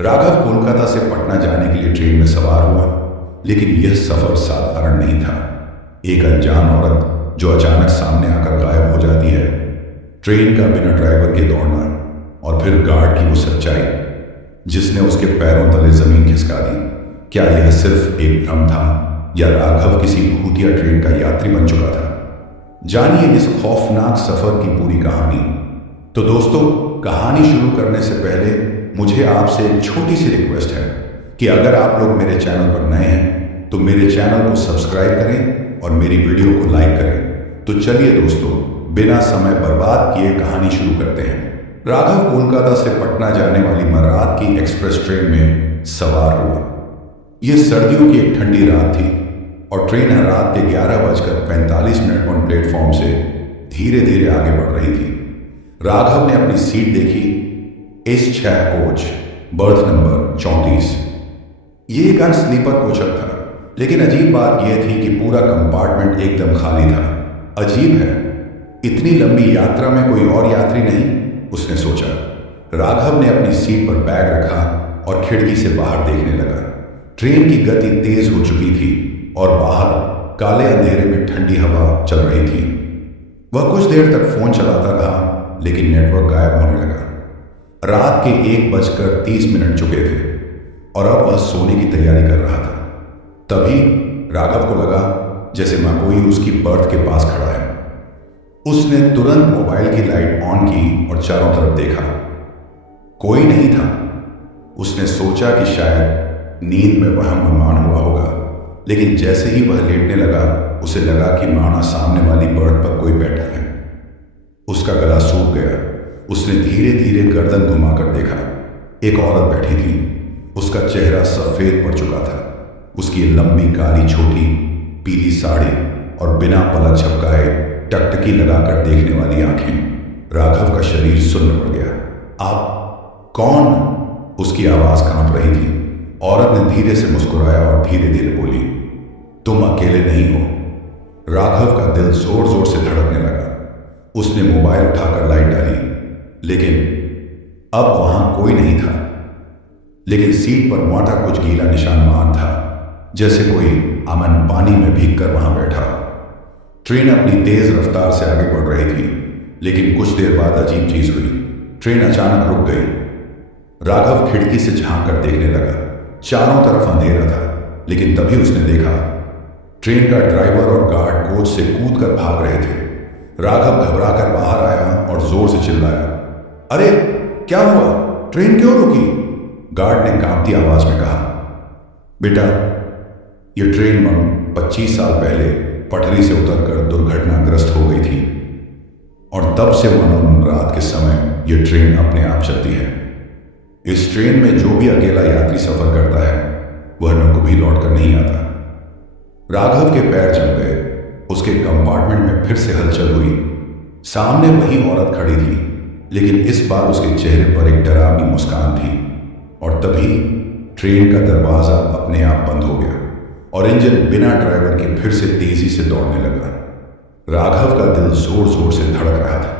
राघव कोलकाता से पटना जाने के लिए ट्रेन में सवार हुआ, लेकिन यह सफर साधारण नहीं था। एक अनजान औरत जो अचानक सामने आकर गायब हो जाती है, ट्रेन का बिना ड्राइवर के दौड़ना, और फिर गार्ड की वो सच्चाई जिसने उसके पैरों तले जमीन खिसका दी। क्या यह सिर्फ एक भ्रम था या राघव किसी भूतिया ट्रेन का यात्री बन चुका था? जानिए इस खौफनाक सफर की पूरी कहानी। तो दोस्तों, कहानी शुरू करने से पहले मुझे आपसे एक छोटी सी रिक्वेस्ट है कि अगर आप लोग मेरे चैनल पर नए हैं तो मेरे चैनल को सब्सक्राइब करें और मेरी वीडियो को लाइक करें। तो चलिए दोस्तों, बिना समय बर्बाद किए कहानी शुरू करते हैं। राघव कोलकाता से पटना जाने वाली मर्रात की एक्सप्रेस ट्रेन में सवार हुआ। यह सर्दियों की एक ठंडी रात थी और ट्रेन रात के 11:45 पर प्लेटफॉर्म से धीरे धीरे आगे बढ़ रही थी। राघव ने अपनी सीट देखी, S6 कोच, बर्थ नंबर 34। ये एक स्लीपर कोचर था, लेकिन अजीब बात यह थी कि पूरा कंपार्टमेंट एकदम खाली था। अजीब है, इतनी लंबी यात्रा में कोई और यात्री नहीं, उसने सोचा। राघव ने अपनी सीट पर बैग रखा और खिड़की से बाहर देखने लगा। ट्रेन की गति तेज हो चुकी थी और बाहर काले अंधेरे में ठंडी हवा चल रही थी। वह कुछ देर तक फोन चलाता रहा, लेकिन नेटवर्क गायब होने लगा। रात के 1:30 चुके थे और अब वह सोने की तैयारी कर रहा था। तभी राघव को लगा जैसे मां कोई उसकी बर्थ के पास खड़ा है। उसने तुरंत मोबाइल की लाइट ऑन की और चारों तरफ देखा। कोई नहीं था। उसने सोचा कि शायद नींद में वह मनमान हुआ होगा, लेकिन जैसे ही वह लेटने लगा, उसे लगा कि माना सामने वाली बर्थ पर कोई बैठा है। उसका गला सूख गया। उसने धीरे धीरे गर्दन घुमाकर देखा। एक औरत बैठी थी। उसका चेहरा सफेद पड़ चुका था। उसकी लंबी काली छोटी पीली साड़ी और बिना पलक झपकाए टकटकी लगाकर देखने वाली आंखें। राघव का शरीर सुन्न पड़ गया। आप कौन? उसकी आवाज कांप रही थी। औरत ने धीरे से मुस्कुराया और धीरे धीरे बोली, तुम अकेले नहीं हो। राघव का दिल जोर जोर से धड़कने लगा। उसने मोबाइल उठाकर लाइट डाली, लेकिन अब वहां कोई नहीं था। लेकिन सीट पर मोटा कुछ गीला निशान था, जैसे कोई अमन पानी में भीगकर वहां बैठा। ट्रेन अपनी तेज रफ्तार से आगे बढ़ रही थी, लेकिन कुछ देर बाद अजीब चीज हुई। ट्रेन अचानक रुक गई। राघव खिड़की से झांक कर देखने लगा। चारों तरफ अंधेरा था, लेकिन तभी उसने देखा ट्रेन का ड्राइवर और गार्ड कोच से कूद कर भाग रहे थे। राघव घबराकर बाहर आया और जोर से चिल्लाया, अरे क्या हुआ? ट्रेन क्यों रुकी? गार्ड ने कांपती आवाज में कहा, बेटा, यह ट्रेन 25 साल पहले पटरी से उतरकर दुर्घटनाग्रस्त हो गई थी और तब से रात के समय यह ट्रेन अपने आप चलती है। इस ट्रेन में जो भी अकेला यात्री सफर करता है वह न कभी लौट कर नहीं आता। राघव के पैर जम गए। उसके कंपार्टमेंट में फिर से हलचल हुई। सामने वही औरत खड़ी थी, लेकिन इस बार उसके चेहरे पर एक डरावनी मुस्कान थी। और तभी ट्रेन का दरवाजा अपने आप बंद हो गया और इंजन बिना ड्राइवर के फिर से तेजी से दौड़ने लगा। राघव का दिल जोर जोर से धड़क रहा था।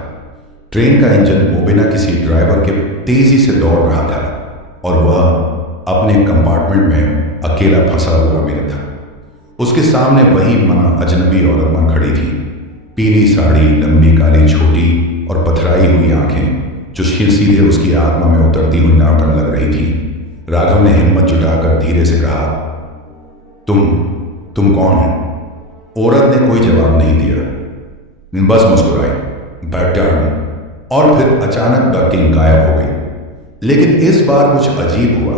ट्रेन का इंजन वो बिना किसी ड्राइवर के तेजी से दौड़ रहा था और वह अपने कंपार्टमेंट में अकेला फंसा हुआ मेरा था। उसके सामने वही मना अजनबी औरत मां खड़ी थी। पीली साड़ी, लंबी काली छोटी और पथराई हुई आंखें जो सीधे उसकी आत्मा में उतरती हुई नाटन लग रही थी। राघव ने हिम्मत जुटाकर धीरे से कहा, तुम कौन हो? औरत ने कोई जवाब नहीं दिया, बस मुस्कुराई, बैठ गया और फिर अचानक डकिंग गायब हो गई। लेकिन इस बार कुछ अजीब हुआ।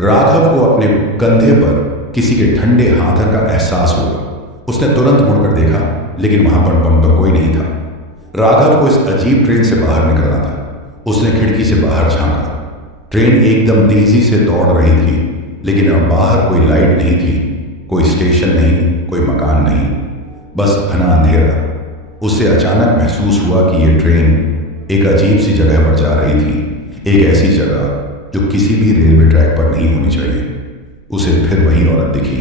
राघव को अपने कंधे पर किसी के ठंडे हाथ का एहसास हुआ। उसने तुरंत मुड़कर देखा, लेकिन वहां पर कोई नहीं था। राघव को इस अजीब ट्रेन से बाहर निकलना था। उसने खिड़की से बाहर झांका। ट्रेन एकदम तेजी से दौड़ रही थी, लेकिन अब बाहर कोई लाइट नहीं थी, कोई स्टेशन नहीं, कोई मकान नहीं, बस घना अंधेरा। उसे अचानक महसूस हुआ कि यह ट्रेन एक अजीब सी जगह पर जा रही थी, एक ऐसी जगह जो किसी भी रेलवे ट्रैक पर नहीं होनी चाहिए। उसे फिर वही औरत दिखी।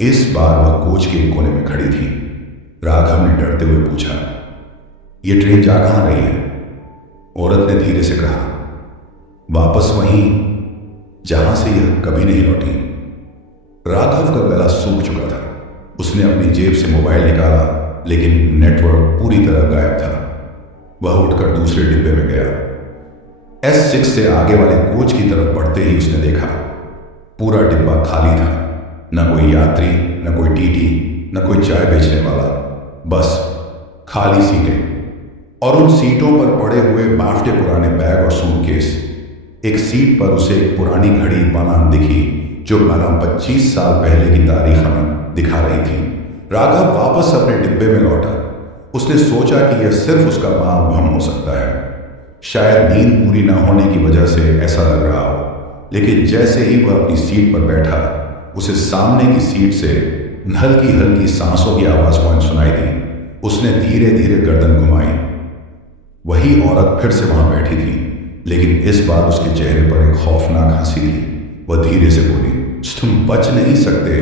इस बार वह कोच के कोने में खड़ी थी। राघव ने डरते हुए पूछा, यह ट्रेन जा कहां रही है? औरत ने धीरे से कहा, वापस वहीं जहां से यह कभी नहीं लौटी। राघव का गला सूख चुका था। उसने अपनी जेब से मोबाइल निकाला, लेकिन नेटवर्क पूरी तरह गायब था। वह उठकर दूसरे डिब्बे में गया। S6 से आगे वाले कोच की तरफ बढ़ते ही उसने देखा पूरा डिब्बा खाली था। न कोई यात्री, न कोई टीटी, न कोई चाय बेचने वाला, बस खाली सीटें। और उन सीटों पर पड़े हुए बाफ्टे पुराने बैग और सूटकेस। एक सीट पर उसे एक पुरानी घड़ी बनान दिखी जो माना 25 साल पहले की तारीख हमें दिखा रही थी। राघव वापस अपने डिब्बे में लौटा। उसने सोचा कि यह सिर्फ उसका वहम हो सकता है। शायद नींद पूरी न होने की वजह से ऐसा लग रहा हो। लेकिन जैसे ही वह अपनी सीट पर बैठा, उसे सामने की सीट से हल्की हल्की सांसों की आवाज सुनाई दी। उसने धीरे धीरे गर्दन घुमाई। वही औरत फिर से वहां बैठी थी, लेकिन इस बार उसके चेहरे पर एक खौफनाक हंसी थी। वह धीरे से बोली, तुम बच नहीं सकते।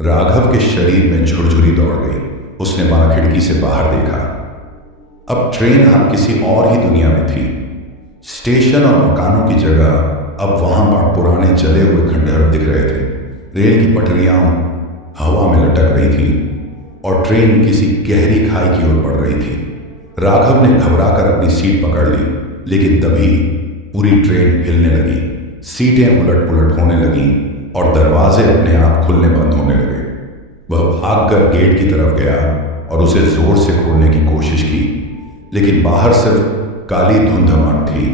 राघव के शरीर में झुरझुरी दौड़ गई। उसने वहां खिड़की से बाहर देखा। अब ट्रेन हम किसी और ही दुनिया में थी। स्टेशन और मकानों की जगह अब वहां पर पुराने जले हुए खंडहर दिख रहे थे। रेल की पटरियां हवा में लटक रही थी और ट्रेन किसी गहरी खाई की ओर बढ़ रही थी। राघव ने घबराकर अपनी सीट पकड़ ली, लेकिन तभी पूरी ट्रेन हिलने लगी। सीटें उलट पुलट होने लगीं और दरवाजे अपने आप खुलने बंद होने लगे। वह भागकर गेट की तरफ गया और उसे जोर से खोलने की कोशिश की, लेकिन बाहर सिर्फ काली धुंधमार थी।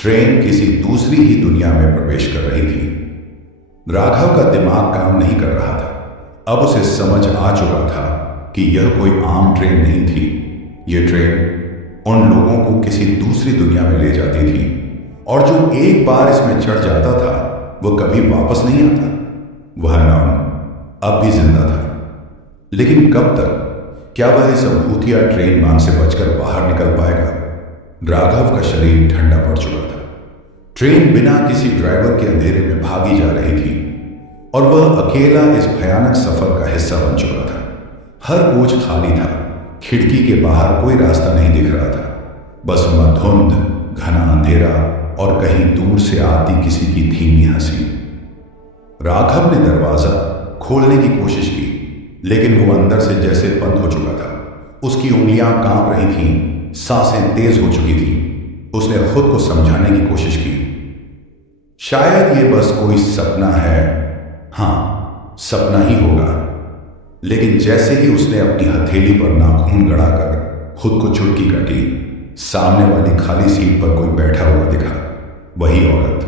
ट्रेन किसी दूसरी ही दुनिया में प्रवेश कर रही थी। राघव का दिमाग काम नहीं कर रहा था। अब उसे समझ आ चुका था कि यह कोई आम ट्रेन नहीं थी। यह ट्रेन उन लोगों को किसी दूसरी दुनिया में ले जाती थी, और जो एक बार इसमें चढ़ जाता था वह कभी वापस नहीं आता। वह नाम अब भी जिंदा था, लेकिन कब तक? क्या वह इस अभूतिया ट्रेन मांग से बचकर बाहर निकल पाएगा? राघव का शरीर ठंडा पड़ चुका था। ट्रेन बिना किसी ड्राइवर के अंधेरे में भागी जा रही थी, और वह अकेला इस भयानक सफर का हिस्सा बन चुका था। हर कोच खाली था। खिड़की के बाहर कोई रास्ता नहीं दिख रहा था। बस धुंध, घना अंधेरा और कहीं दूर से आती किसी की धीमी हंसी। राघव ने दरवाजा खोलने की कोशिश की, लेकिन वो अंदर से जैसे बंद हो चुका था। उसकी उंगलियां कांप रही थीं, सांसें तेज हो चुकी थीं। उसने खुद को समझाने की कोशिश की, शायद ये बस कोई सपना है। हाँ, सपना ही होगा। लेकिन जैसे ही उसने अपनी हथेली पर नाखून गड़ाकर खुद को चुटकी काटी, सामने वाली खाली सीट पर कोई बैठा हुआ दिखा। वही औरत,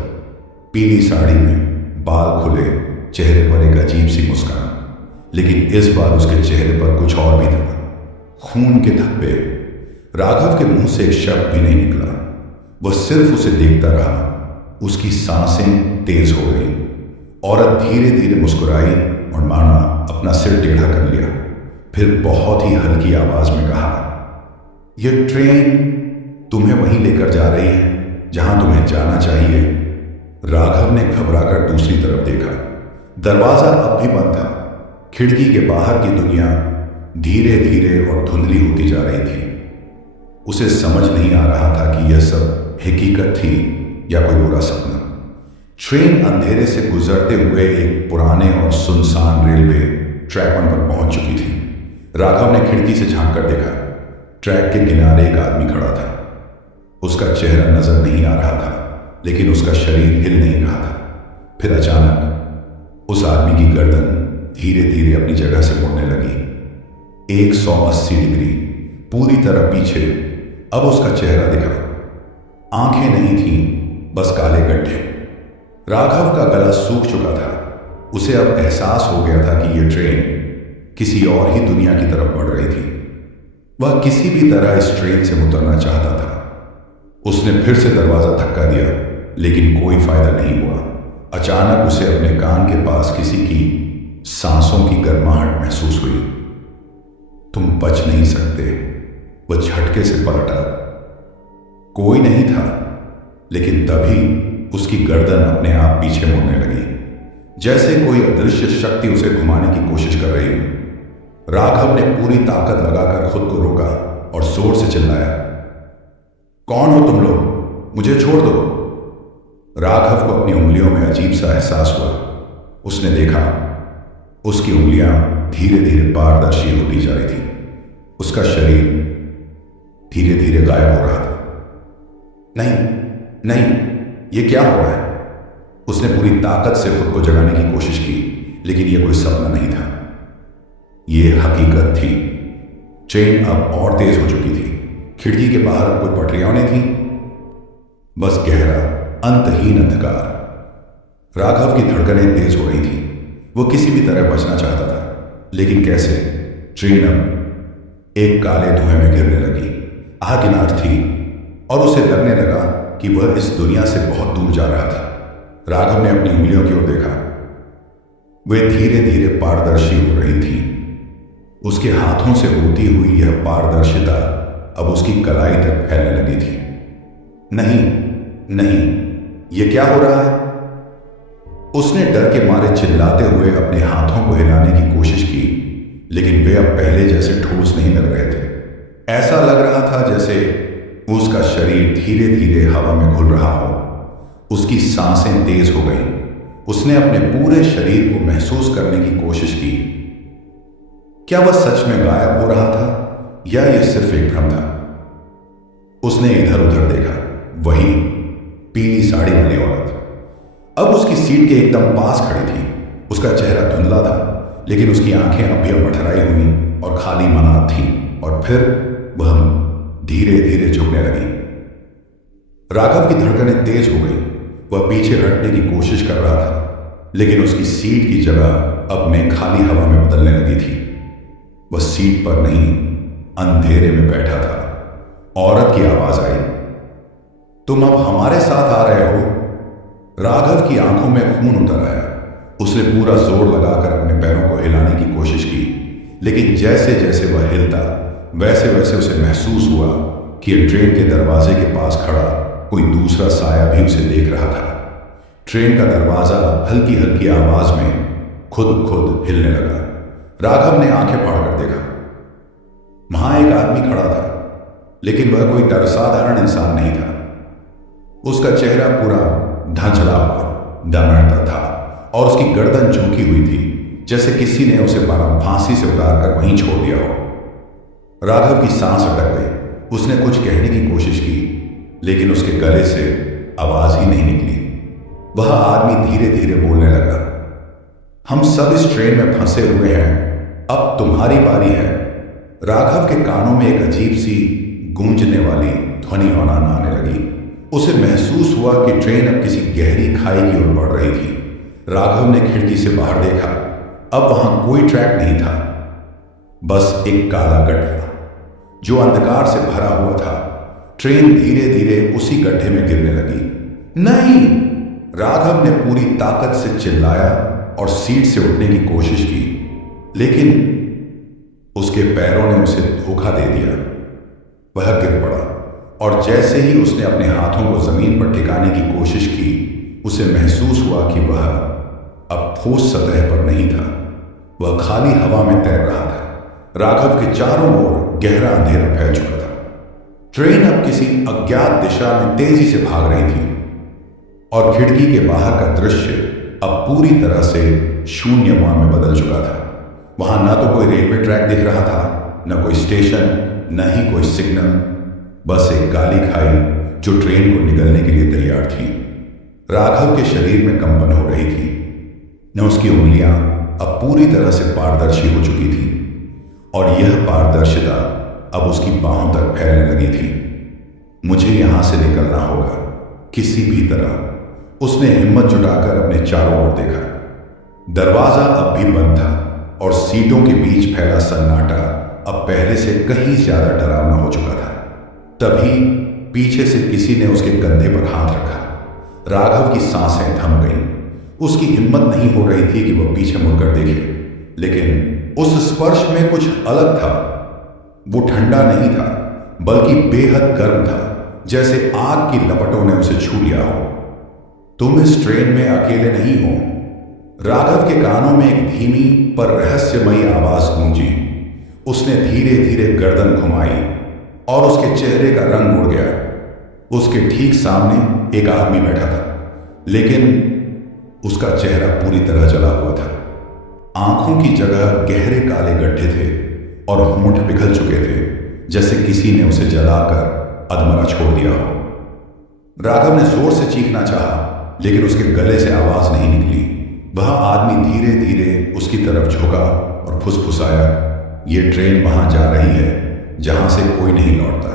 पीली साड़ी में, बाल खुले, चेहरे पर एक अजीब सी मुस्कान। लेकिन इस बार उसके चेहरे पर कुछ और भी था, खून के धब्बे। राघव के मुंह से एक शब्द भी नहीं निकला। वह सिर्फ उसे देखता रहा। उसकी सांसें तेज हो गई। औरत धीरे धीरे मुस्कुराई और माना अपना सिर टेढ़ा कर लिया। फिर बहुत ही हल्की आवाज में कहा, यह ट्रेन तुम्हें वहीं लेकर जा रही है जहां तुम्हें जाना चाहिए। राघव ने घबराकर दूसरी तरफ देखा। दरवाजा अब भी बंद था। खिड़की के बाहर की दुनिया धीरे धीरे और धुंधली होती जा रही थी। उसे समझ नहीं आ रहा था कि यह सब हकीकत थी या कोई बुरा सपना। ट्रेन अंधेरे से गुजरते हुए एक पुराने और सुनसान रेलवे ट्रैक पर पहुंच चुकी थी। राघव ने खिड़की से झांक कर देखा। ट्रैक के किनारे एक आदमी खड़ा था। उसका चेहरा नजर नहीं आ रहा था, लेकिन उसका शरीर हिल नहीं रहा था। फिर अचानक उस आदमी की गर्दन धीरे धीरे अपनी जगह से मुड़ने लगी। 180 डिग्री, पूरी तरह पीछे। अब उसका चेहरा दिखा। आंखें नहीं थीं, बस काले गड्ढे। राघव का गला सूख चुका था। उसे अब एहसास हो गया था कि यह ट्रेन किसी और ही दुनिया की तरफ बढ़ रही थी। वह किसी भी तरह इस ट्रेन से उतरना चाहता था। उसने फिर से दरवाजा धक्का दिया, लेकिन कोई फायदा नहीं हुआ। अचानक उसे अपने कान के पास किसी की सांसों की गर्माहट महसूस हुई। तुम बच नहीं सकते। वह झटके से पलटा। कोई नहीं था, लेकिन तभी उसकी गर्दन अपने आप पीछे मुड़ने लगी, जैसे कोई अदृश्य शक्ति उसे घुमाने की कोशिश कर रही हो। राघव ने पूरी ताकत लगाकर खुद को रोका और जोर से चिल्लाया, कौन हो तुम लोग? मुझे छोड़ दो। राघव को अपनी उंगलियों में अजीब सा एहसास हुआ। उसने देखा उसकी उंगलियां धीरे धीरे पारदर्शी होती जा रही थी। उसका शरीर धीरे धीरे गायब हो रहा था। नहीं नहीं, ये क्या हो रहा है? उसने पूरी ताकत से खुद को जगाने की कोशिश की, लेकिन यह कोई सपना नहीं था, यह हकीकत थी। ट्रेन अब और तेज हो चुकी थी। खिड़की के बाहर अब कोई पटरियां नहीं थी, बस गहरा अंतहीन अंधकार। राघव की धड़कनें तेज हो रही थी। वो किसी भी तरह बचना चाहता था, लेकिन कैसे? ट्रेन अब एक काले धुएं में गिरने लगी। आगनार थी और उसे लगने लगा कि वह इस दुनिया से बहुत दूर जा रहा था। राघव ने अपनी उंगलियों की ओर देखा। वे धीरे धीरे पारदर्शी हो रही थी। उसके हाथों से होती हुई यह पारदर्शिता अब उसकी कलाई तक फैलने लगी थी। नहीं नहीं, यह क्या हो रहा है? उसने डर के मारे चिल्लाते हुए अपने हाथों को हिलाने की कोशिश की, लेकिन वे अब पहले जैसे ठोस नहीं लग रहे थे। ऐसा लग रहा था जैसे उसका शरीर धीरे धीरे हवा में घुल रहा हो। उसकी सांसें तेज हो गई। उसने अपने पूरे शरीर को महसूस करने की कोशिश की। क्या वह सच में गायब हो रहा था या यह सिर्फ एक भ्रम था? उसने इधर उधर देखा। वही पीली साड़ी वाली औरत अब उसकी सीट के एकदम पास खड़ी थी। उसका चेहरा धुंधला था, लेकिन उसकी आंखें अब भी मठराई हुई और खाली मनात थी। और फिर वह धीरे धीरे झुकने लगी। राघव की धड़कनें तेज हो गई। वह पीछे हटने की कोशिश कर रहा था, लेकिन उसकी सीट की जगह अब में खाली हवा में बदलने लगी थी। वह सीट पर नहीं, अंधेरे में बैठा था। औरत की आवाज आई, तुम अब हमारे साथ आ रहे हो? राघव की आंखों में खून उतर आया। उसने पूरा जोर लगाकर अपने पैरों को हिलाने की कोशिश की, लेकिन जैसे जैसे वह हिलता, वैसे वैसे उसे महसूस हुआ कि ट्रेन के दरवाजे के पास खड़ा कोई दूसरा साया भी उसे देख रहा था। ट्रेन का दरवाजा हल्की हल्की आवाज में खुद खुद हिलने लगा। राघव ने आंखें फाड़कर देखा। वहां एक आदमी खड़ा था, लेकिन वह कोई असाधारण इंसान नहीं था। उसका चेहरा पूरा ढांचला हुआ, दमड़ता था और उसकी गर्दन झुकी हुई थी, जैसे किसी ने उसे फांसी से उतारकर वहीं छोड़ दिया हो। राघव की सांस अटक गई। उसने कुछ कहने की कोशिश की, लेकिन उसके गले से आवाज ही नहीं निकली। वह आदमी धीरे धीरे बोलने लगा, हम सब इस ट्रेन में फंसे हुए हैं, अब तुम्हारी बारी है। राघव के कानों में एक अजीब सी गूंजने वाली ध्वनि आने लगी। उसे महसूस हुआ कि ट्रेन अब किसी गहरी खाई की ओर बढ़ रही थी। राघव ने खिड़की से बाहर देखा। अब वहां कोई ट्रैक नहीं था, बस एक काला गड्ढा जो अंधकार से भरा हुआ था। ट्रेन धीरे धीरे उसी गड्ढे में गिरने लगी। नहीं! राघव ने पूरी ताकत से चिल्लाया और सीट से उठने की कोशिश की, लेकिन उसके पैरों ने उसे धोखा दे दिया। वह गिर पड़ा और जैसे ही उसने अपने हाथों को जमीन पर टिकाने की कोशिश की, उसे महसूस हुआ कि वह अब ठोस सतह पर नहीं था। वह खाली हवा में तैर रहा था। राघव के चारों ओर गहरा अंधेरा फैल चुका था। ट्रेन अब किसी अज्ञात दिशा में तेजी से भाग रही थी और खिड़की के बाहर का दृश्य अब पूरी तरह से शून्यमान में बदल चुका था। वहां न तो कोई रेलवे ट्रैक दिख रहा था, न कोई स्टेशन, न ही कोई सिग्नल, बस एक काली खाई जो ट्रेन को निगलने के लिए तैयार थी। राघव के शरीर में कंपन हो रही थी, न उसकी उंगलियां अब पूरी तरह से पारदर्शी हो चुकी थी और यह पारदर्शिता अब उसकी बाहों तक फैलने लगी थी। मुझे यहां से निकलना होगा किसी भी तरह। उसने हिम्मत जुटाकर अपने चारों ओर देखा। दरवाजा अब भी बंद था और सीटों के बीच फैला सन्नाटा अब पहले से कहीं ज्यादा डरावना हो चुका था। तभी पीछे से किसी ने उसके कंधे पर हाथ रखा। राघव की सांसें थम गईं। उसकी हिम्मत नहीं हो रही थी कि वह पीछे मुड़कर देखे, लेकिन उस स्पर्श में कुछ अलग था। वो ठंडा नहीं था, बल्कि बेहद गर्म था, जैसे आग की लपटों ने उसे छू लिया हो। तुम इस ट्रेन में अकेले नहीं हो। राघव के कानों में एक धीमी पर रहस्यमयी आवाज गूंजी। उसने धीरे धीरे गर्दन घुमाई और उसके चेहरे का रंग उड़ गया। उसके ठीक सामने एक आदमी बैठा था। लेकिन उसका चेहरा पूरी तरह जला हुआ था। आंखों की जगह गहरे काले गड्ढे थे और होंठ पिघल चुके थे, जैसे किसी ने उसे जलाकर अधमरा छोड़ दिया हो। राघव ने जोर से चीखना चाहा, लेकिन उसके गले से आवाज नहीं निकली। वह आदमी धीरे धीरे उसकी तरफ झुका और फुसफुसाया, "ये ट्रेन वहां जा रही है जहां से कोई नहीं लौटता।"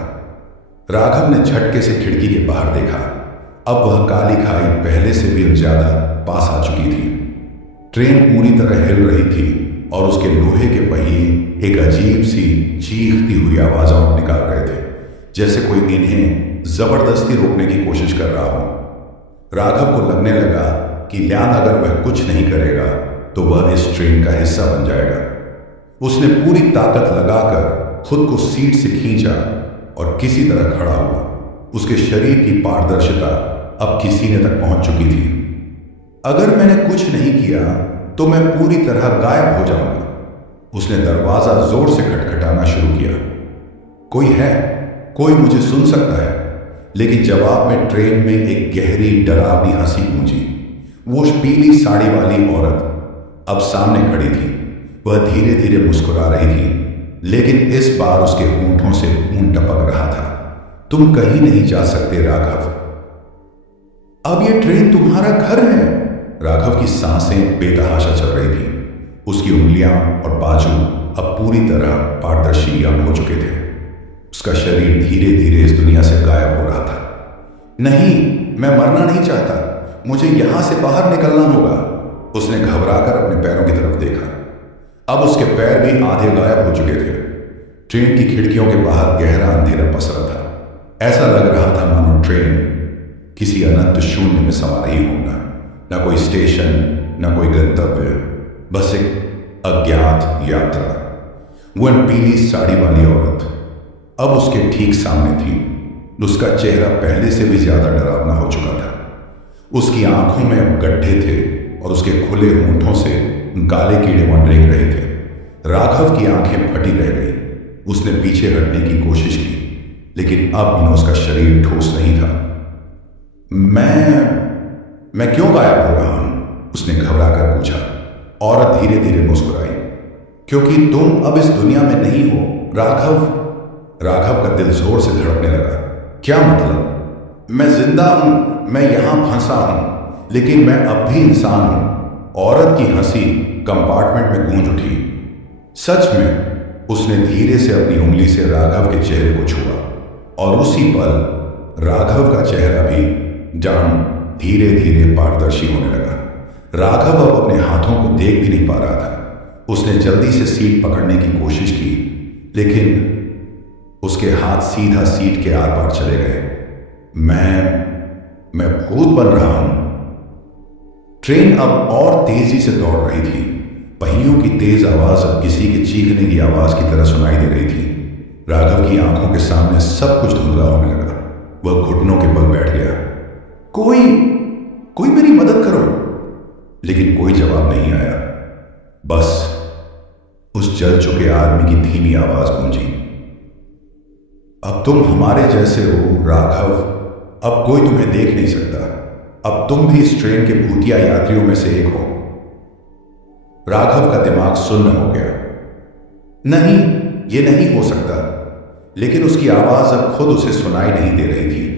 राघव ने झटके से खिड़की के बाहर देखा। अब वह काली खाई पहले से भी ज्यादा पास आ चुकी थी। ट्रेन पूरी तरह हिल रही थी और उसके लोहे के पहिए एक अजीब सी चीखती हुई आवाज़ों निकाल रहे थे, जैसे कोई इन्हें जबरदस्ती रोकने की कोशिश कर रहा हो। राघव को लगने लगा कि लियान अगर वह कुछ नहीं करेगा तो वह इस ट्रेन का हिस्सा बन जाएगा। उसने पूरी ताकत लगाकर खुद को सीट से खींचा और किसी तरह खड़ा हुआ। उसके शरीर की पारदर्शिता अब की सीने तक पहुंच चुकी थी। "अगर मैंने कुछ नहीं किया तो मैं पूरी तरह गायब हो जाऊंगा।" उसने दरवाजा जोर से खटखटाना शुरू किया। "कोई है? कोई मुझे सुन सकता है?" लेकिन जवाब में ट्रेन में एक गहरी डरावनी हंसी गूंजी। वो पीली साड़ी वाली औरत अब सामने खड़ी थी। वह धीरे धीरे मुस्कुरा रही थी, लेकिन इस बार उसके होंठों से खून टपक रहा था। "तुम कहीं नहीं जा सकते राघव। अब ये ट्रेन तुम्हारा घर है।" राघव की सांसें बेतहाशा चल रही थी। उसकी उंगलियां और बाजू अब पूरी तरह पारदर्शी हो चुके थे। उसका शरीर धीरे धीरे इस दुनिया से गायब हो रहा था। "नहीं, मैं मरना नहीं चाहता। मुझे यहां से बाहर निकलना होगा।" उसने घबराकर अपने पैरों की तरफ देखा। अब उसके पैर भी आधे गायब हो चुके थे। ट्रेन की खिड़कियों के बाहर गहरा अंधेरा पसरा था। ऐसा लग रहा था मानो ट्रेन किसी अनंत शून्य में समा रही हो। न कोई स्टेशन, न कोई गंतव्य, बस एक अज्ञात यात्रा। वो पीली साड़ी वाली औरत अब उसके ठीक सामने थी। उसका चेहरा पहले से भी ज्यादा डरावना हो चुका था। उसकी आंखों में अब गड्ढे थे और उसके खुले होंठों से काले कीड़े रेंग रहे थे। राघव की आंखें फटी रह गई। उसने पीछे हटने की कोशिश की, लेकिन अब उसका शरीर ठोस नहीं था। मैं क्यों गायब हो रहा हूं?" उसने घबराकर पूछा। औरत धीरे धीरे मुस्कुराई। "क्योंकि तुम अब इस दुनिया में नहीं हो राघव।" राघव का दिल जोर से धड़कने लगा। "क्या मतलब?" "मैं जिंदा हूं, मैं यहां फंसा हूं, लेकिन मैं अब भी इंसान हूं।" औरत की हंसी कंपार्टमेंट में गूंज उठी। "सच में?" उसने धीरे से अपनी उंगली से राघव के चेहरे को छुआ और उसी पल राघव का चेहरा भी जान धीरे धीरे पारदर्शी होने लगा। राघव अब अपने हाथों को देख भी नहीं पा रहा था। उसने जल्दी से सीट पकड़ने की कोशिश की, लेकिन उसके हाथ सीधा सीट के आर पार चले गए। मैं भूत बन रहा हूं। ट्रेन अब और तेजी से दौड़ रही थी। पहियों की तेज आवाज अब किसी के चीखने की आवाज की तरह सुनाई दे रही थी। राघव की आंखों के सामने सब कुछ धुंधला होने लगा। वह घुटनों के बल बैठ गया। कोई मेरी मदद करो!" लेकिन कोई जवाब नहीं आया। बस उस जल चुके आदमी की धीमी आवाज गूंजी। "अब तुम हमारे जैसे हो राघव। अब कोई तुम्हें देख नहीं सकता। अब तुम भी इस ट्रेन के भूतिया यात्रियों में से एक हो।" राघव का दिमाग सुन्न हो गया। नहीं, ये नहीं हो सकता। लेकिन उसकी आवाज अब खुद उसे सुनाई नहीं दे रही थी।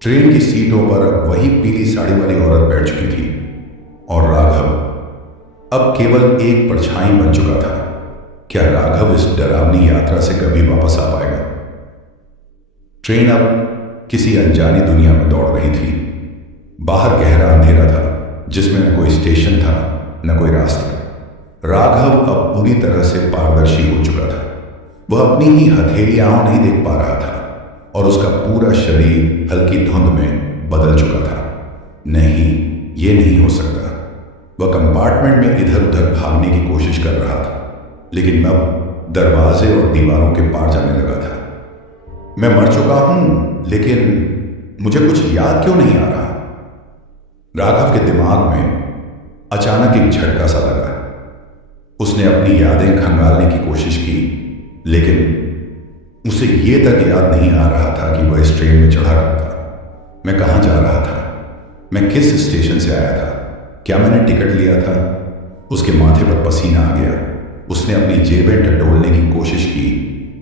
ट्रेन की सीटों पर अब वही पीली साड़ी वाली औरत बैठ चुकी थी और राघव अब केवल एक परछाई बन चुका था। क्या राघव इस डरावनी यात्रा से कभी वापस आ पाएगा? ट्रेन अब किसी अनजानी दुनिया में दौड़ रही थी। बाहर गहरा अंधेरा था, जिसमें न कोई स्टेशन था न कोई रास्ता। राघव अब पूरी तरह से पारदर्शी हो चुका था। वह अपनी ही हथेलियां नहीं देख पा रहा था और उसका पूरा शरीर हल्की धुंध में बदल चुका था। नहीं, ये नहीं हो सकता। वह कंपार्टमेंट में इधर उधर भागने की कोशिश कर रहा था, लेकिन अब दरवाजे और दीवारों के पार जाने लगा था। मैं मर चुका हूं, लेकिन मुझे कुछ याद क्यों नहीं आ रहा? राघव के दिमाग में अचानक एक झटका सा लगा। उसने अपनी यादें खंगालने की कोशिश की, लेकिन उसे ये तक याद नहीं आ रहा था कि वह इस ट्रेन में चढ़ा कब था, मैं कहां जा रहा था, मैं किस स्टेशन से आया था, क्या मैंने टिकट लिया था। उसके माथे पर पसीना आ गया। उसने अपनी जेबें टटोलने की कोशिश की,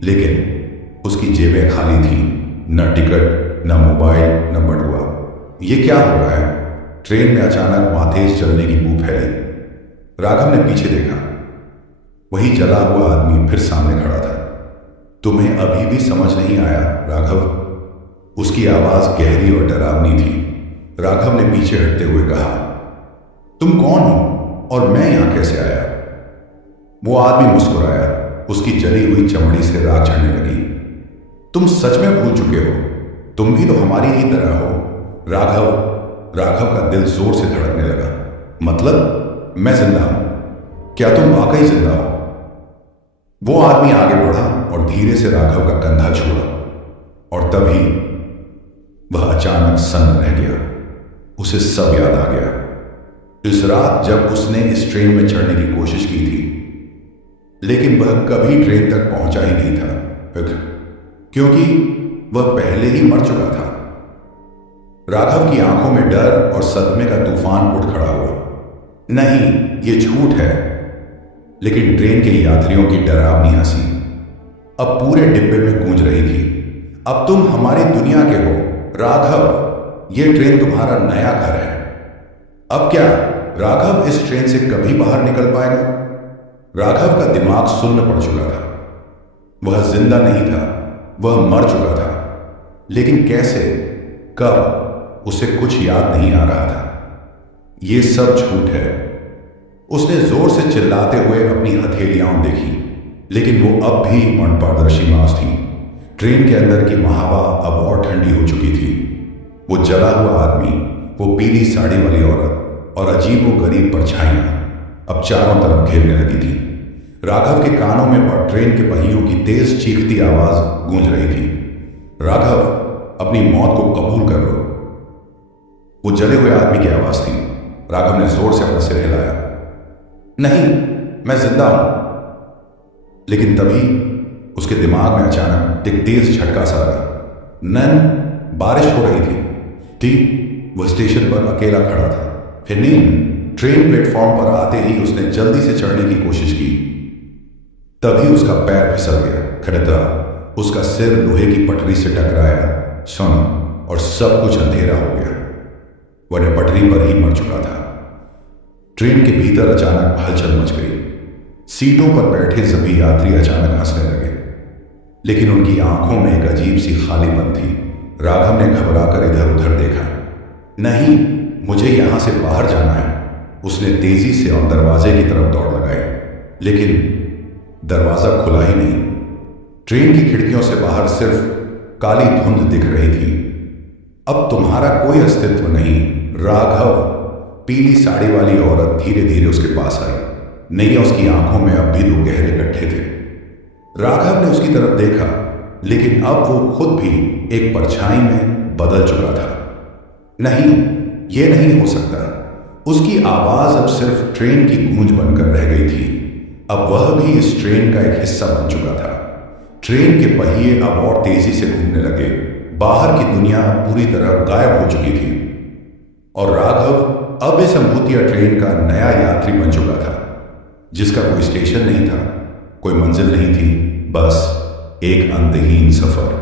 लेकिन उसकी जेबें खाली थी। न टिकट, न मोबाइल, न बटुआ। ये क्या हो रहा है? ट्रेन में अचानक तेज चलने की बू फैली। राघव ने पीछे देखा। वही जला हुआ आदमी फिर सामने खड़ा था। तुम्हें अभी भी समझ नहीं आया, राघव? उसकी आवाज गहरी और डरावनी थी। राघव ने पीछे हटते हुए कहा, तुम कौन हो और मैं यहां कैसे आया? वो आदमी मुस्कुराया। उसकी जली हुई चमड़ी से राख चढ़ने लगी। तुम सच में भूल चुके हो, तुम भी तो हमारी ही तरह हो। राघव का दिल जोर से धड़कने लगा। मतलब मैं जिंदा हूं? क्या तुम वाकई जिंदा हो? वो आदमी आगे बढ़ा और धीरे से राघव का कंधा छुआ, और तभी वह अचानक सन्न रह गया। उसे सब याद आ गया। इस रात जब उसने इस ट्रेन में चढ़ने की कोशिश की थी, लेकिन वह कभी ट्रेन तक पहुंचा ही नहीं था, क्योंकि वह पहले ही मर चुका था। राघव की आंखों में डर और सदमे का तूफान उठ खड़ा हुआ। नहीं, ये झूठ है। लेकिन ट्रेन के यात्रियों की डरावनी हंसी अब पूरे डिब्बे में गूंज रही थी। अब तुम हमारी दुनिया के हो, राघव। ये ट्रेन तुम्हारा नया घर है। अब क्या राघव इस ट्रेन से कभी बाहर निकल पाएगा? राघव का दिमाग सुन्न पड़ चुका था। वह जिंदा नहीं था, वह मर चुका था। लेकिन कैसे, कब? उसे कुछ याद नहीं आ रहा था। यह सब झूठ है। उसने जोर से चिल्लाते हुए अपनी हथेलियां देखी, लेकिन वो अब भी मनपारदर्शी मांस थी। ट्रेन के अंदर की महावा अब और ठंडी हो चुकी थी। वो जला हुआ आदमी, वो पीली साड़ी वाली औरत और अजीबोगरीब परछाइयां अब चारों तरफ घेरने लगी थी। राघव के कानों में ट्रेन के पहियों की तेज चीखती आवाज गूंज रही थी। राघव, अपनी मौत को कबूल कर लो। वो जले हुए आदमी की आवाज थी। राघव ने जोर से अपना सिर हिलाया। नहीं, मैं जिंदा हूं। लेकिन तभी उसके दिमाग में अचानक एक तेज झटका सा लगा। नैन, बारिश हो रही थी। वह स्टेशन पर अकेला खड़ा था। फिर नीम ट्रेन प्लेटफॉर्म पर आते ही उसने जल्दी से चढ़ने की कोशिश की। तभी उसका पैर फिसल गया। खड़ता उसका सिर लोहे की पटरी से टकराया। सुन, और सब कुछ अंधेरा हो गया। वह पटरी पर ही मर चुका था। ट्रेन के भीतर अचानक हलचल मच गई। सीटों पर बैठे सभी यात्री अचानक हंसने लगे, लेकिन उनकी आंखों में एक अजीब सी खालीपन थी। राघव ने घबराकर इधर उधर देखा। नहीं, मुझे यहां से बाहर जाना है। उसने तेजी से और दरवाजे की तरफ दौड़ लगाई, लेकिन दरवाजा खुला ही नहीं। ट्रेन की खिड़कियों से बाहर सिर्फ काली धुंध दिख रही थी। अब तुम्हारा कोई अस्तित्व नहीं, राघव। पीली साड़ी वाली औरत धीरे धीरे उसके पास आई। नहीं, उसकी आंखों में अब भी दो गहरे गड्ढे थे। राघव ने उसकी तरफ देखा, लेकिन अब वो खुद भी एक परछाई में बदल चुका था। नहीं, ये नहीं हो सकता। उसकी आवाज अब सिर्फ ट्रेन की गूंज बनकर रह गई थी। अब वह भी इस ट्रेन का एक हिस्सा बन चुका था। ट्रेन के पहिए अब और तेजी से घूमने लगे। बाहर की दुनिया पूरी तरह गायब हो चुकी थी, और राघव अब इस अमभूतिया ट्रेन का नया यात्री बन चुका था, जिसका कोई स्टेशन नहीं था, कोई मंजिल नहीं थी, बस एक अंतहीन सफर।